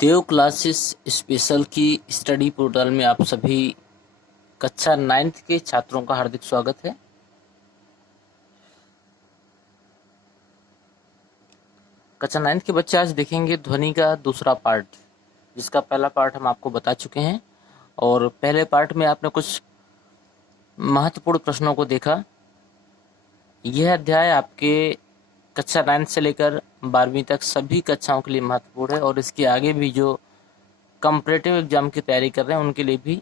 देव classes special की study portal में आप सभी कक्षा 9th के छात्रों का हार्दिक स्वागत है। कक्षा 9th के बच्चे आज देखेंगे ध्वनि का दूसरा पार्ट, जिसका पहला पार्ट हम आपको बता चुके हैं और पहले पार्ट में आपने कुछ महत्वपूर्ण प्रश्नों को देखा। यह अध्याय आपके कक्षा 9 से लेकर 12वीं तक सभी कक्षाओं के लिए महत्वपूर्ण है और इसके आगे भी जो कॉम्पिटिटिव एग्जाम की तैयारी कर रहे हैं उनके लिए भी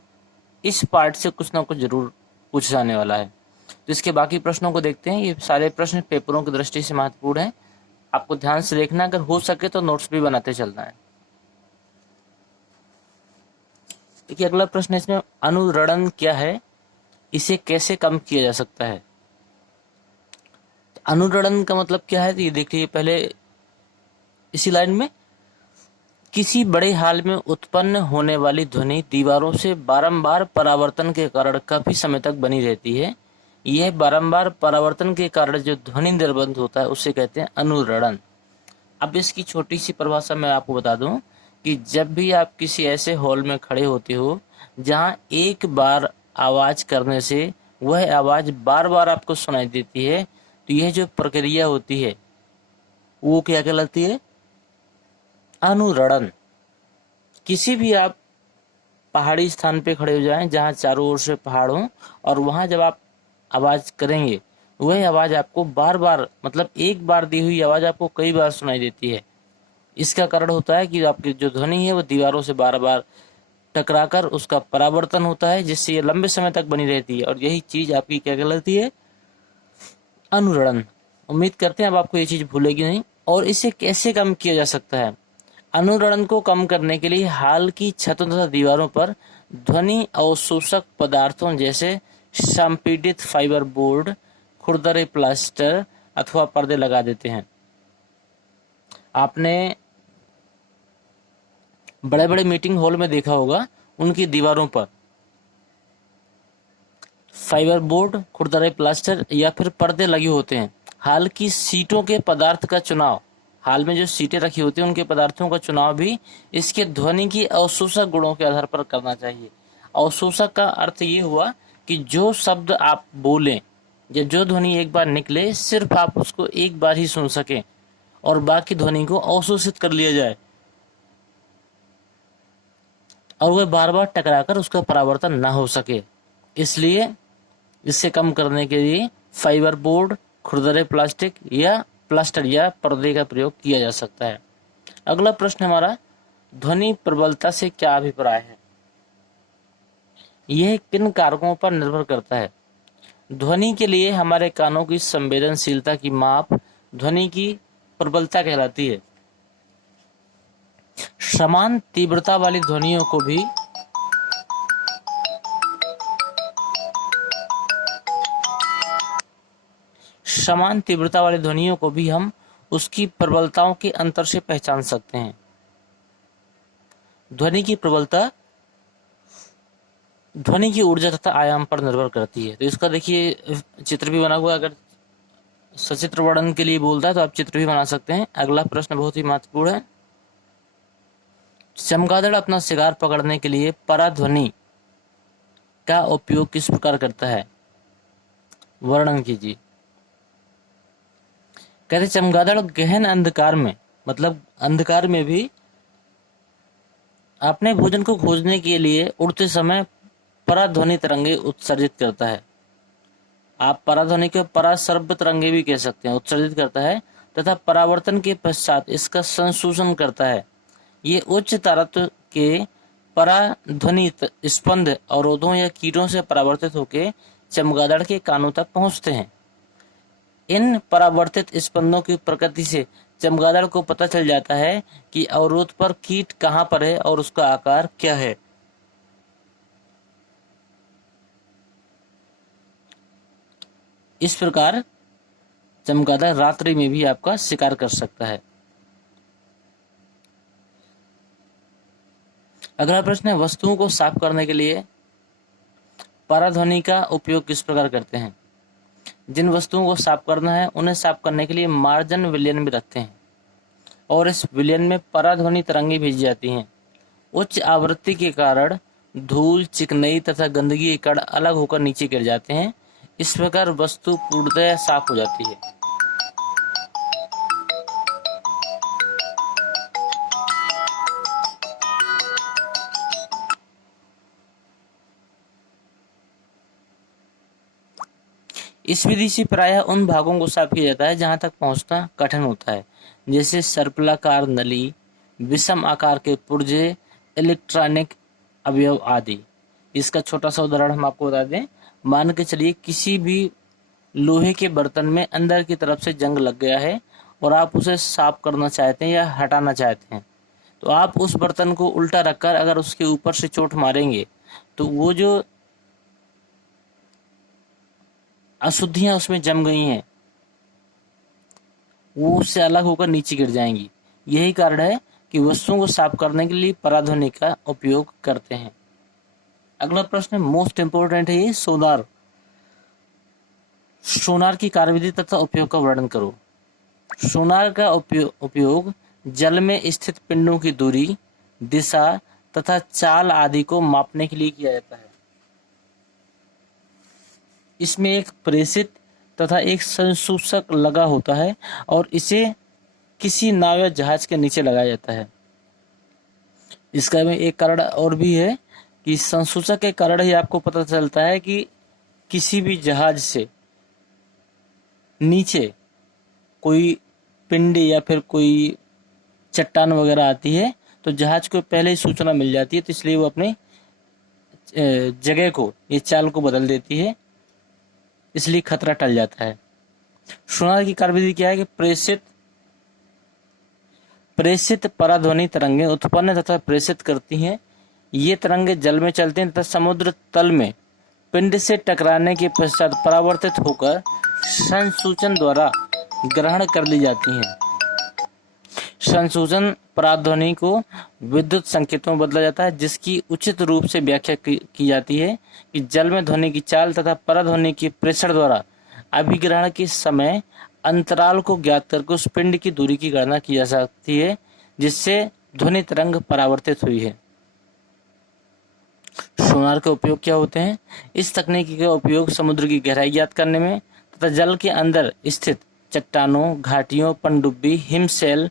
इस पार्ट से कुछ ना कुछ जरूर पूछा जाने वाला है। तो इसके बाकी प्रश्नों को देखते हैं। ये सारे प्रश्न पेपरों की दृष्टि से महत्वपूर्ण है, आपको ध्यान से देखना, अगर हो सके तो नोट्स भी बनाते चलना है। देखिए अगला प्रश्न है इसमें, अनुरणन क्या है, इसे कैसे कम किया जा सकता है। अनुरणन का मतलब क्या है, तो ये देखिए पहले इसी लाइन में, किसी बड़े हॉल में उत्पन्न होने वाली ध्वनि दीवारों से बारंबार परावर्तन के कारण काफी समय तक बनी रहती है। यह बारंबार परावर्तन के कारण जो ध्वनि निर्बंध होता है उसे कहते हैं अनुरणन। अब इसकी छोटी सी परिभाषा मैं आपको बता दूं कि जब भी आप किसी ऐसे हॉल में खड़े होते हो जहां एक बार आवाज करने से वह आवाज बार बार आपको सुनाई देती है, तो यह जो प्रक्रिया होती है वो क्या कहलाती है, अनुरणन। किसी भी आप पहाड़ी स्थान पे खड़े हो जाएं जहां चारों ओर से पहाड़ हो और वहां जब आप आवाज करेंगे वह आवाज आपको बार बार, मतलब एक बार दी हुई आवाज आपको कई बार सुनाई देती है। इसका कारण होता है कि आपकी जो ध्वनि है वो दीवारों से बार बार टकराकर उसका परावर्तन होता है, जिससे ये लंबे समय तक बनी रहती है और यही चीज आपकी क्या कहलाती है, अनुरणन। उम्मीद करते हैं अब आपको ये चीज भूलेगी नहीं। और इसे कैसे कम किया जा सकता है, अनुरणन को कम करने के लिए हाल की छतों तथा दीवारों पर ध्वनि अवशोषक पदार्थों जैसे संपीड़ित फाइबर बोर्ड, खुरदरे प्लास्टर अथवा पर्दे लगा देते हैं। आपने बड़े बड़े मीटिंग हॉल में देखा होगा, उनकी दीवारों पर फाइबर बोर्ड, खुरदरे प्लास्टर या फिर पर्दे लगे होते हैं। हाल की सीटों के पदार्थ का चुनाव, हाल में जो सीटें रखी होती हैं उनके पदार्थों का चुनाव भी इसके ध्वनि की अवशोषक गुणों के आधार पर करना चाहिए। अवशोषक का अर्थ ये हुआ कि जो शब्द आप बोलें या जो ध्वनि एक बार निकले सिर्फ आप उसको एक बार ही सुन सकें और बाकी ध्वनि को अवशोषित कर लिया जाए और वह बार बार टकराकर उसका परावर्तन ना हो सके। इसलिए इससे कम करने के लिए फाइबर बोर्ड, खुरदरे प्लास्टिक या प्लास्टर या पर्दे का प्रयोग किया जा सकता है। अगला प्रश्न हमारा, ध्वनि प्रबलता से क्या अभिप्राय है। यह किन कारकों पर निर्भर करता है। ध्वनि के लिए हमारे कानों की संवेदनशीलता की माप ध्वनि की प्रबलता कहलाती है। समान तीव्रता वाली ध्वनियों को भी समान तीव्रता वाली ध्वनियों को भी हम उसकी प्रबलताओं के अंतर से पहचान सकते हैं। ध्वनि की प्रबलता ध्वनि की ऊर्जा तथा आयाम पर निर्भर करती है। तो इसका देखिए चित्र भी बना हुआ, अगर सचित्र वर्णन के लिए बोलता है तो आप चित्र भी बना सकते हैं। अगला प्रश्न बहुत ही महत्वपूर्ण है, चमगादड़ अपना शिकार पकड़ने के लिए पराध्वनि का उपयोग किस प्रकार करता है, वर्णन कीजिए। कहते चमगादड़ गहन अंधकार में, मतलब अंधकार में भी अपने भोजन को खोजने के लिए उड़ते समय पराध्वनि तरंगे उत्सर्जित करता है। आप पराध्वनि को पराश्रव्य तरंगे भी कह सकते हैं, उत्सर्जित करता है तथा परावर्तन के पश्चात इसका संशोषण करता है। ये उच्च तारत्व के पराध्वनि स्पंद अवरोधों या कीटों से परावर्तित होकर चमगादड़ के कानों तक पहुंचते हैं। इन परावर्तित स्पंदों की प्रकृति से चमगादड़ को पता चल जाता है कि अवरोध पर कीट कहां पर है और उसका आकार क्या है। इस प्रकार चमगादड़ रात्रि में भी आपका शिकार कर सकता है। अगला प्रश्न है, वस्तुओं को साफ करने के लिए पराध्वनि का उपयोग किस प्रकार करते हैं। जिन वस्तुओं को साफ करना है उन्हें साफ करने के लिए मार्जन विलयन भी रखते हैं। और इस विलयन में पराध्वनि तरंगें भेजी जाती हैं। उच्च आवृत्ति के कारण धूल, चिकनाई तथा गंदगी के कण अलग होकर नीचे गिर जाते हैं। इस प्रकार वस्तु पूर्णतः साफ हो जाती है। इस विधि से प्रायः उन भागों को साफ किया जाता है जहां तक पहुंचना कठिन होता है, जैसे सर्पिलाकार नली, विषम आकार के पुर्जे, इलेक्ट्रॉनिक अवयव आदि। इसका छोटा सा उदाहरण हम आपको बता दें। मान के चलिए किसी भी लोहे के बर्तन में अंदर की तरफ से जंग लग गया है और आप उसे साफ करना चाहते हैं या हटाना चाहते हैं, तो आप उस बर्तन को उल्टा रखकर अगर उसके ऊपर से चोट मारेंगे तो वो जो अशुद्धियां उसमें जम गई हैं वो उससे अलग होकर नीचे गिर जाएंगी। यही कारण है कि वस्तुओं को साफ करने के लिए पराध्वनि का उपयोग करते हैं। अगला प्रश्न मोस्ट इंपोर्टेंट है ये, सोनार। सोनार की कार्यविधि तथा उपयोग का वर्णन करो। सोनार का उपयोग जल में स्थित पिंडों की दूरी, दिशा तथा चाल आदि को मापने के लिए किया जाता है। इसमें एक प्रेषित तथा एक संसूचक लगा होता है और इसे किसी नाव या जहाज के नीचे लगाया जाता है। इसका में एक कारण और भी है कि संसूचक के कारण ही आपको पता चलता है कि किसी भी जहाज से नीचे कोई पिंडी या फिर कोई चट्टान वगैरह आती है तो जहाज को पहले ही सूचना मिल जाती है, तो इसलिए वो अपनी जगह को, ये चाल को बदल देती है, इसलिए खतरा टल जाता है। सोनार की कार्यविधि क्या है कि प्रेषित पराध्वनि तरंगें उत्पन्न तथा प्रेषित करती हैं। ये तरंगें जल में चलती हैं तथा समुद्र तल में पिंड से टकराने के पश्चात परावर्तित होकर संसूचन द्वारा ग्रहण कर ली जाती हैं। संसूचन पराध्वनि को विद्युत संकेतों में बदला जाता है, जिसकी उचित रूप से व्याख्या की जाती है कि जल में ध्वनि की चाल तथा पराध्वनि के प्रेषण द्वारा अभिग्रहण के समय अंतराल को ज्ञात करके उस पिंड की दूरी की गणना की जा सकती है जिससे ध्वनि तरंग परावर्तित हुई है। सोनार के उपयोग क्या होते हैं? इस तकनीकी का उपयोग समुद्र की गहराई ज्ञात करने में तथा जल के अंदर स्थित चट्टानों, घाटियों, पनडुब्बी, हिमशैल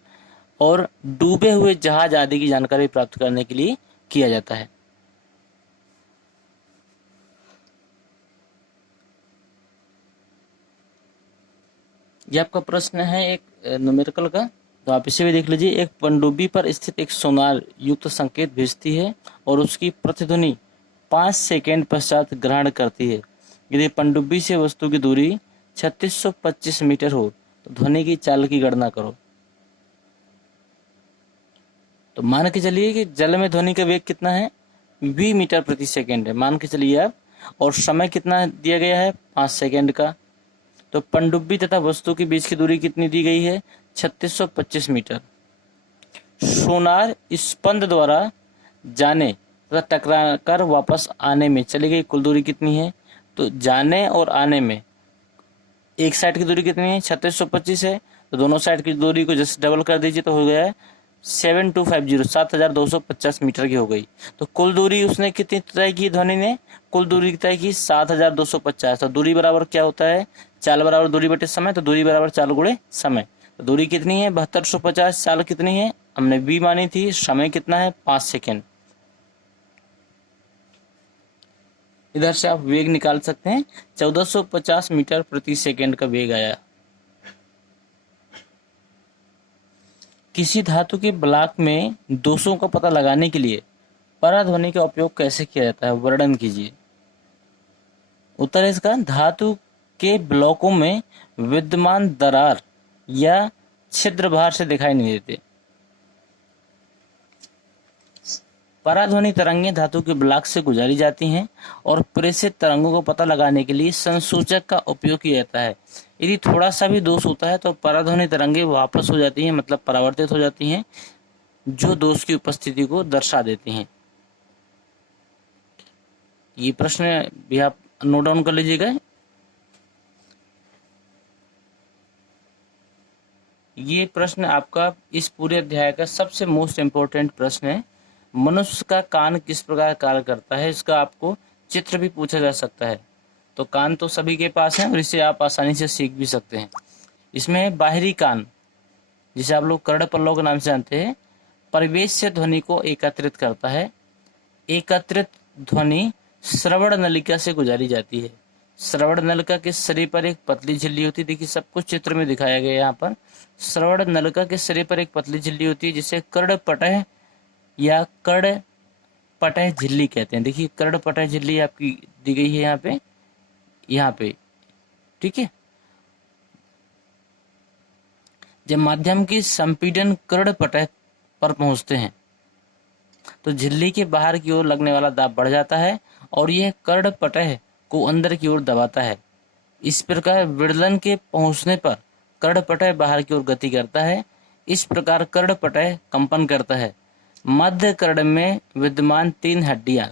और डूबे हुए जहाज आदि की जानकारी प्राप्त करने के लिए किया जाता है। यह आपका प्रश्न है एक न्यूमेरिकल का, तो आप इसे भी देख लीजिए। एक पनडुब्बी पर स्थित एक सोनार युक्त संकेत भेजती है और उसकी प्रतिध्वनि 5 सेकेंड पश्चात ग्रहण करती है। यदि पनडुब्बी से वस्तु की दूरी 3625 मीटर हो तो ध्वनि की चाल की गणना करो। तो मान के चलिए कि जल में ध्वनि का वेग कितना है, v मीटर प्रति सेकेंड है, मान के चलिए आप, और समय कितना दिया गया है, 5 सेकेंड का। तो पनडुब्बी तथा वस्तु के बीच की दूरी कितनी दी गई है, 3625 मीटर। सोनार स्पंद द्वारा जाने तथा टकरा कर वापस आने में चली गई कुल दूरी कितनी है? तो जाने और आने में एक साइड की दूरी कितनी है, 3625 है, तो दोनों साइड की दूरी को जस्ट डबल कर दीजिए तो हो गया है 7250 मीटर की हो गई। तो कुल दूरी उसने कितनी तय की, ध्वनि ने कुल दूरी तय की 7250। तो दूरी बराबर क्या होता है, चाल बराबर दूरी बटे समय, तो दूरी बराबर चाल गुणे समय। तो दूरी कितनी है 7250, चाल कितनी है हमने v मानी थी, समय कितना है 5 सेकेंड। इधर से आप वेग निकाल सकते हैं, 1450 मीटर प्रति सेकेंड का वेग आया। किसी धातु के ब्लॉक में दोषों का पता लगाने के लिए पराध्वनि का उपयोग कैसे किया जाता है, वर्णन कीजिए। उत्तर है इसका, धातु के ब्लॉकों में विद्यमान दरार या छिद्र बाहर से दिखाई नहीं देते। पराध्वनि तरंगें धातु के ब्लॉक से गुजारी जाती हैं और प्रेषित तरंगों को पता लगाने के लिए संसूचक का उपयोग किया जाता है। यदि थोड़ा सा भी दोष होता है तो पराध्वनि तरंगें वापस हो जाती हैं, मतलब परावर्तित हो जाती हैं, जो दोष की उपस्थिति को दर्शा देती हैं। ये प्रश्न भी आप नोट डाउन कर लीजिएगा। ये प्रश्न आपका इस पूरे अध्याय का सबसे मोस्ट इम्पोर्टेंट प्रश्न है। मनुष्य का कान किस प्रकार कार्य करता है, इसका आपको चित्र भी पूछा जा सकता है। तो कान तो सभी के पास है और इसे आप आसानी से सीख भी सकते हैं। इसमें बाहरी कान, जिसे आप लोग कर्णपल्लव के नाम से जानते हैं, परिवेश से ध्वनि को एकत्रित करता है। एकत्रित ध्वनि श्रवण नलिका से गुजारी जाती है। श्रवण नलिका के शरीर पर एक पतली झिल्ली होती है। देखिए सब कुछ चित्र में दिखाया गया है यहाँ पर। श्रवण नलिका के शरीर पर एक पतली झिल्ली होती है जिसे कर्णपटह या कर्णपटह झिल्ली कहते हैं। देखिए कर्णपटह झिल्ली आपकी दी गई है यहाँ पे, ठीक है। जब माध्यम की संपीड़न कर्णपटह पर पहुंचते हैं तो झिल्ली के बाहर की ओर लगने वाला दाब बढ़ जाता है और यह कर्णपटह को अंदर की ओर दबाता है। इस प्रकार विड़लन के पहुंचने पर कर्णपटह बाहर की ओर गति करता है। इस प्रकार कर्णपटह कंपन करता है। मध्य कर्ण में विद्यमान 3 हड्डियां।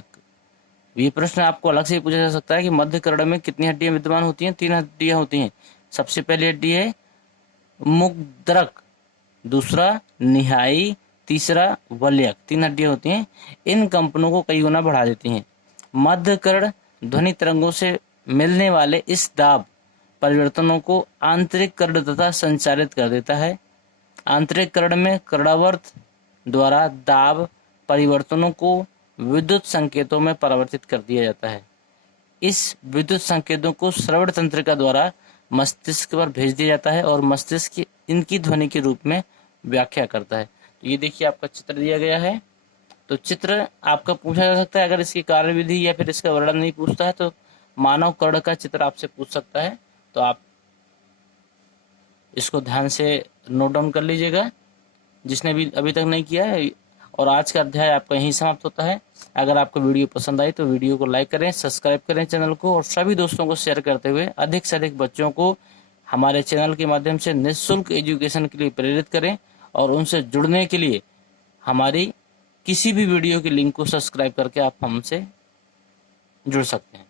ये प्रश्न आपको अलग से पूछा जा सकता है कि मध्य कर्ण में कितनी हड्डियां विद्यमान होती हैं। 3 हड्डियां होती हैं। सबसे पहली हड्डी है मुग्दरक, दूसरा निहाई, तीसरा वलयक। 3 हड्डियां होती हैं। इन कंपनों को कई गुना बढ़ा देती हैं। मध्य कर्ण ध्वनि तरंगों से मिलने वाले इस दाब परिवर्तनों को आंतरिक कर्ण तथा संचारित कर देता है। आंतरिक कर्ण में कर्णावर्त द्वारा दाब परिवर्तनों को विद्युत संकेतों में परिवर्तित कर दिया जाता है। इस विद्युत संकेतों को श्रवण तंत्रिका द्वारा मस्तिष्क पर भेज दिया जाता है और मस्तिष्क इनकी ध्वनि के रूप में व्याख्या करता है। तो ये देखिए आपका चित्र दिया गया है। तो चित्र आपका पूछा जा सकता है। अगर इसकी कार्यविधि या फिर इसका वर्णन नहीं पूछता है तो मानव कर्ण का चित्र आपसे पूछ सकता है। तो आप इसको ध्यान से नोट डाउन कर लीजिएगा जिसने भी अभी तक नहीं किया है। और आज का अध्याय आपका यहीं समाप्त होता है। अगर आपको वीडियो पसंद आई तो वीडियो को लाइक करें, सब्सक्राइब करें चैनल को और सभी दोस्तों को शेयर करते हुए अधिक से अधिक बच्चों को हमारे चैनल के माध्यम से निःशुल्क एजुकेशन के लिए प्रेरित करें और उनसे जुड़ने के लिए हमारी किसी भी वीडियो के लिंक को सब्सक्राइब करके आप हमसे जुड़ सकते हैं।